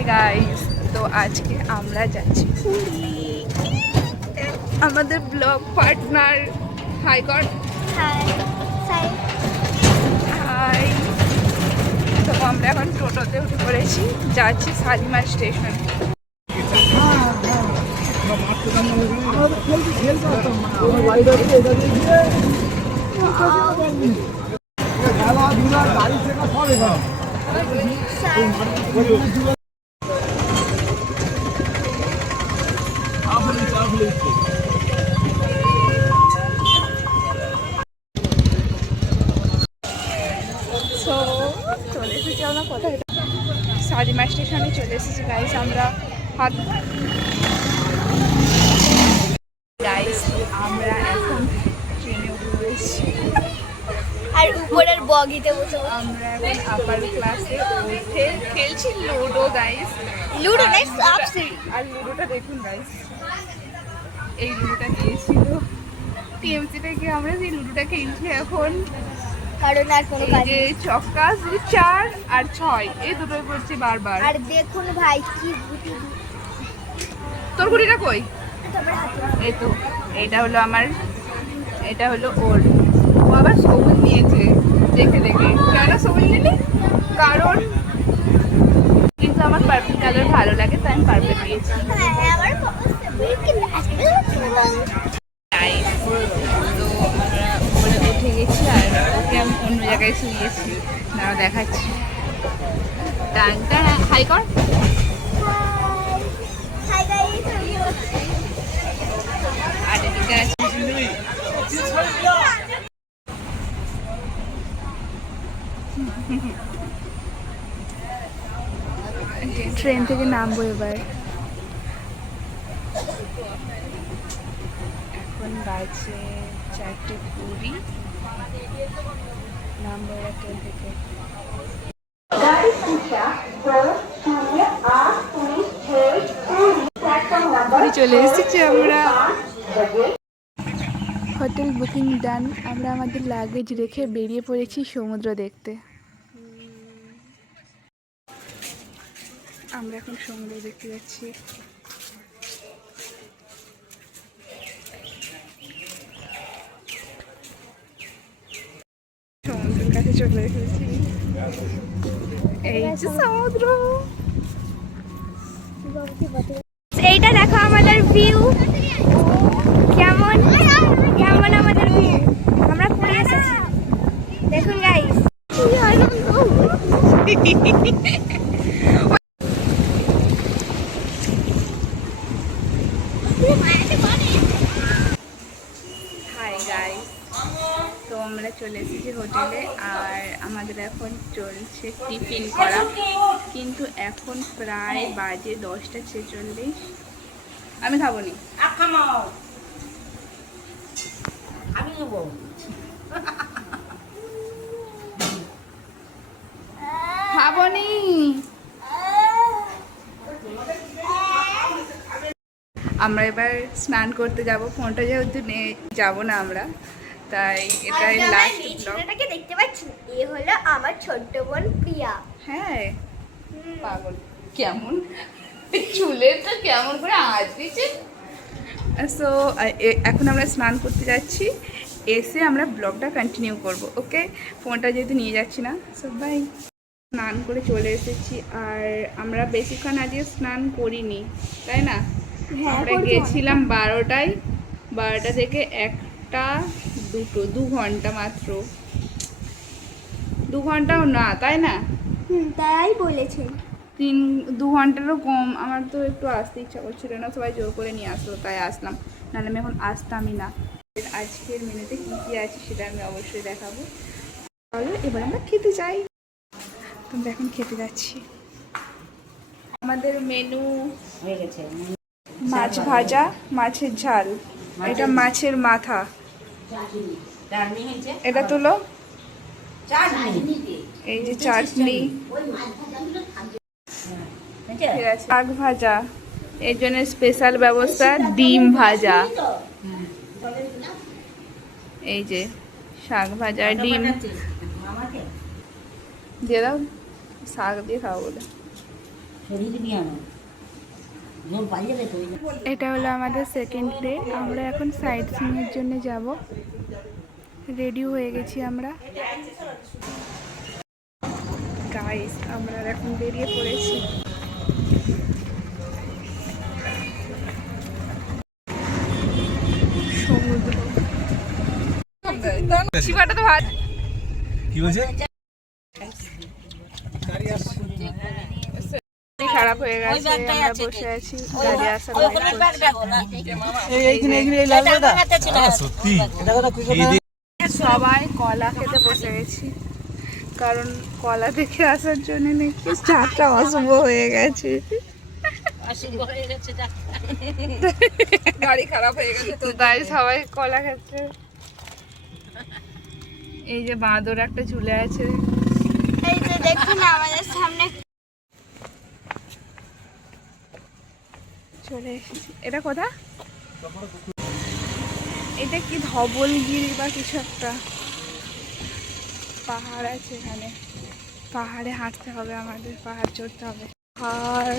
Hi guys, তো আজকে আমরা যাচ্ছি পুরী। আমাদের ব্লগ পার্টনার হাই কর। হাই। তো আমরা এখন টোটোতে উঠে পড়েছি, যাচ্ছি শালিমার স্টেশন। সো চলে এসেছি আমরা কোথায়, শালিমার স্টেশনে চলে এসেছি গাইস। আমরা গাইস আমরা এখন ট্রেনে উঠে পড়েছি আর উপরের বগিতে বসে আমরা এখন আপার ক্লাসে উঠে খেলছি লুডো গাইস। লুডো নাই সাপসি। আর লুডোটা দেখুন গাইস, এই লুডোটা দিয়েছিল টিএমসি থেকে। আমরা সেই লুডোটা খেলছি এখন। কারণ আর কোনো কাজ যে ছক্কা শুধু 4 আর 6 এই দুটোই করছি বারবার। আর দেখুন ভাই কি গুটি তোর গুটিটা কই? তোমার হাতে এই তো, এটা হলো আমার, এটা হলো ওর। ও আবার সবুজ নিয়েছে দেখে দেখে। কেন সবুজ নিলি? কারণ কিন্তু আমার পার্পল কালার ভালো লাগে, তাই আমি পার্পল নিয়েছি। হ্যাঁ আমার কিন্তু আসলে Guys, তো আমরা উপরে উঠে গেছি আর ওকে আমি অন্য জায়গায় শুয়েছি, দাঁড়া দেখাচ্ছি। টানটা হাই কর। হাই গাইস আমি আর এদিকে আছে ট্রেন থেকে নামবো এবার। এখন বাজে 4:20, নামবো এবার ট্রেন থেকে। চলে এসেছি আমরা। হোটেল বুকিং ডান। আমরা আমাদের লাগেজ রেখে বেরিয়ে পড়েছি সমুদ্র দেখতে। আমরা এখন সমুদ্র দেখতে যাচ্ছি। সমুদ্রের কাছে চলে এসেছি, এই যে সমুদ্র। এইটা দেখো আমাদের ভিউ কেমন কেমন আমাদের ভিউ। আমরা পুরী এসেছি দেখুন গাইস। হাই গাইস, তো আমরা চলে এসেছি হোটেলে আর আমাদের এখন চলছে টিফিন করা। কিন্তু এখন প্রায় বাজে 10:46। আমি খাবো নি, আমি নেবো। খাবো নি। আমরা এবার স্নান করতে যাব। ফোনটা যেহেতু নিয়ে যাবো না আমরা, তাই এটাই লাস্ট ব্লগ। ছেলেটাকে দেখতে পাচ্ছেন, এ হলো আমার ছোট্ট বোন প্রিয়া। হ্যাঁ পাগল, কেমন চুলেরটা কেমন করে আঁচ দিচ্ছে। সো এখন আমরা স্নান করতে যাচ্ছি, এসে আমরা ব্লগটা কন্টিনিউ করব। ওকে, ফোনটা যেহেতু নিয়ে যাচ্ছি না। So bye. স্নান করে চলে এসেছি আর আমরা বেশিক্ষণ আজকে স্নান করিনি, তাই না? আমরা গেছিলাম 12টায়, 12টা থেকে 1টা 2টো, 2 ঘন্টা মাত্র। 2 ঘন্টাও না, তাই না? তাই বলেছেন। 2 ঘন্টারও কম। আমার তো একটু আসতে ইচ্ছা করছিল না, সবাই জোর করে নিয়ে আসলো তাই আসলাম, নাহলে আমি এখন আসতামই না। আজকের মেনুতে কী কী আছে সেটা আমি অবশ্যই দেখাবো। চলো এবার আমরা খেতে যাই। তোমরা এখন খেতে যাচ্ছি। আমাদের মেনু হয়ে গেছে। মাছ ভাজা, মাছের ঝাল, এটা মাছের মাথা, চাটনি হয়েছে। এটা তুলো, চাটনি। এই যে চাটনি, শাক ভাজা, এর জন্য স্পেশাল ব্যবস্থা ডিম ভাজা। এই যে শাক ভাজা, ডিম দিয়ে দাও, শাক দিয়ে খাবো বলে। সরিয়ে দিবি আনো যখন পালিয়ে যাবে তুই এটা হলো আমাদের সেকেন্ড ডে। আমরা এখন সাইট সিইংয়ের জন্য যাব। রেডি হয়ে গেছি আমরা গাইস, আমরা এখন বেরিয়ে পড়েছি। সমুদ্র শিবাটা তো ভাত কি বলছে? খারাপ হয়ে গেছে, আমরা বসে আছি গাড়ি আসার সত্যি সবাই কলা খেতে বসে গেছি, কারণ কলা দেখে আসার জন্য নাকি চারটা অশুভ হয়ে গেছে, গাড়ি খারাপ হয়ে গেছে, তো তাই সবাই কলা খেতে। এই যে বাঁদর একটা ঝুলে আছে, এই যে দেখুন আমাদের সামনে চলে এসেছি। এটা কোথা? এটা কি ধবলগিরি বা কিছু একটা পাহাড় আছে এখানে, পাহাড়ে হাঁটতে হবে আমাদের, পাহাড় চড়তে হবে। আর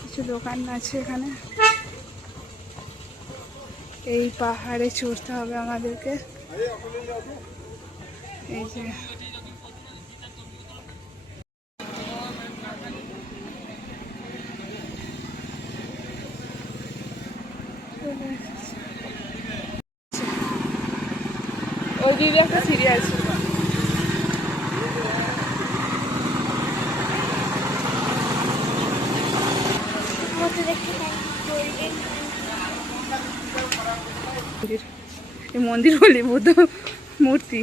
কিছু দোকান আছে এখানে, এই পাহাড়ে চড়তে হবে আমাদেরকে। এই যে ওই দিকে একটা সিঁড়ি আছে, মতো দেখতে এই মন্দির বলি বুদ্ধ মূর্তি।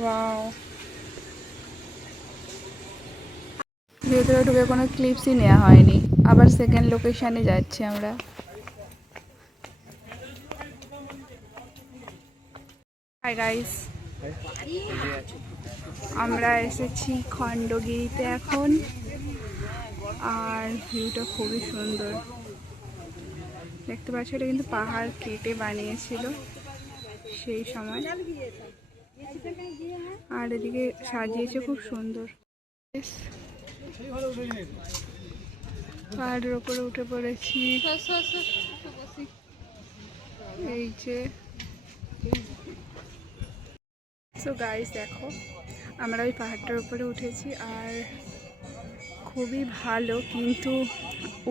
ওয়াও, ভেতরে ঢুকে কোনো ক্লিপসই নেওয়া হয়নি, আবার সেকেন্ড লোকেশনে যাচ্ছি আমরা। হাই গাইস, আমরা এসেছি খণ্ডগিরিতে এখন, আর ভিউটা খুবই সুন্দর দেখতে পাচ্ছি। এটা কিন্তু পাহাড় কেটে বানিয়েছিল সেই সময়, আর এদিকে সাজিয়েছে খুব সুন্দর। পাহাড়ের উপরে উঠে পড়েছি, এই যে সো গাইস দেখো, আমরা ওই পাহাড়টার উপরে উঠেছি, আর খুবই ভালো, কিন্তু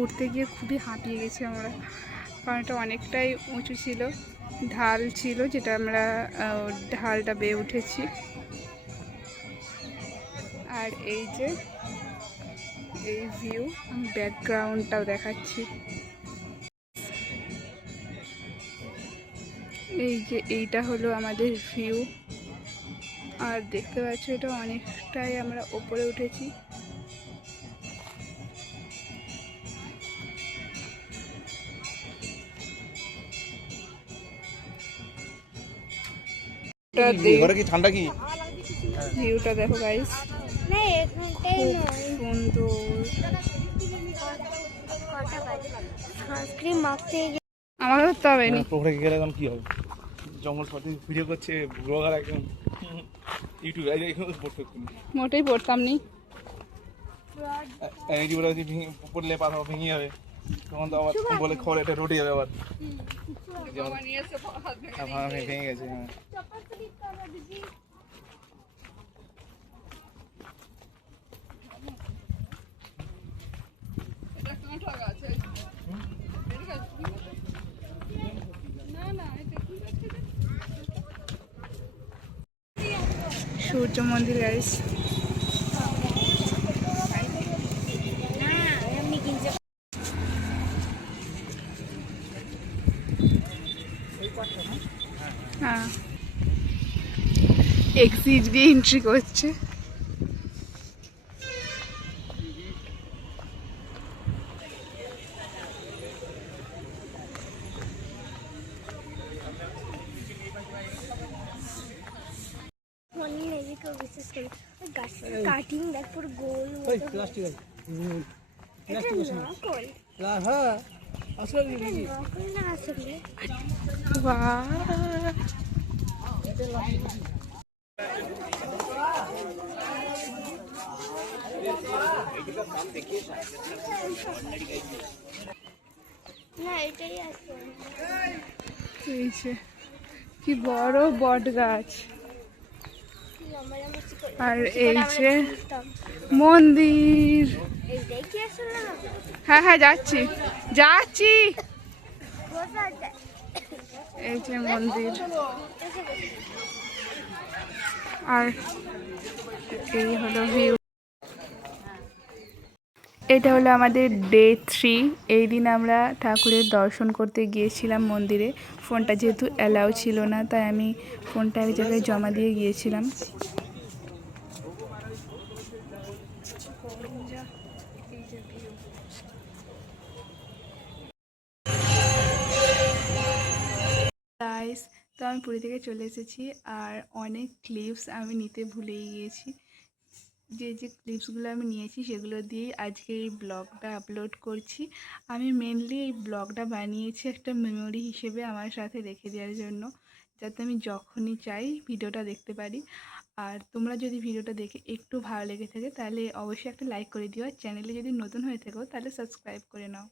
উঠতে গিয়ে খুবই হাঁপিয়ে গেছি আমরা, কারণ এটা অনেকটাই উঁচু ছিল, ঢাল ছিল, যেটা আমরা ঢালটা বেয়ে উঠেছি। আর এই যে এই ভিউ, ব্যাকগ্রাউন্ডটাও দেখাচ্ছি, এই যে এইটা হলো আমাদের ভিউ। আর দেখতে পাচ্ছ এটা অনেকটাই আমরা ওপরে উঠেছি, ঠান্ডা কি ভিউটা দেখো গাইস, না এখানটাই খুব নয়, সুন্দর। সানস্ক্রিন মাখতে আমাকে ধরতে হবে নি, পোখরে গেলে এখন কি হবে, জঙ্গল পথে ভিডিও করছে ব্লগার একদম, ইউটিউবে এখন পড়তে মোটেই পড়তাম নি। ইউটিউবে ভেঙে পড়লে পা ভেঙে যাবে, তখন তো আবার বলে খবর এটা রোটে যাবে আবার, ভেঙে গেছে। হ্যাঁ সূর্য মন্দির গাইস, হ্যাঁ এক্সিট দিয়ে এন্ট্রি করছে। বিশেষ করে গাছের কাটিং দেখ পুরো গোল প্লাস্টিক আছে, হ্যাঁ আসলে না আসলে বাহ না এটাই আছে। এই যে কি বড় বট গাছ, লম্বা লম্বা শিকড়। আর শিকড় এই আমরা যে তুলতাম। মন্দির। এইটাই কি আসলে না? হ্যাঁ হ্যাঁ যাচ্ছি যাচ্ছি। কোথায় যায়? এই যে মন্দির, এসে বসে। আর এই হলো ভিউ। এটা হলো আমাদের ডে 3। এই দিন আমরা ঠাকুরের দর্শন করতে গিয়েছিলাম মন্দিরে। ফোনটা যেহেতু অ্যালাউ ছিল না, তাই আমি ফোনটা এক জায়গায় জমা দিয়ে গিয়েছিলাম। গাইস, তো আমি পুরী থেকে চলে এসেছি, আর অনেক ক্লিপস আমি নিতে ভুলেই গিয়েছি। যে যে ক্লিপসগুলো আমি নিয়েছি সেগুলো দিয়েই আজকে এই ব্লগটা আপলোড করছি। আমি মেনলি এই ব্লগটা বানিয়েছি একটা মেমোরি হিসেবে আমার সাথে রেখে দেওয়ার জন্য, যাতে আমি যখনই চাই ভিডিওটা দেখতে পারি। আর তোমরা যদি ভিডিওটা দেখে একটু ভালো লেগে থাকে তাহলে অবশ্যই একটা লাইক করে দিও, আর চ্যানেলে যদি নতুন হয়ে থাকো তাহলে সাবস্ক্রাইব করে নাও।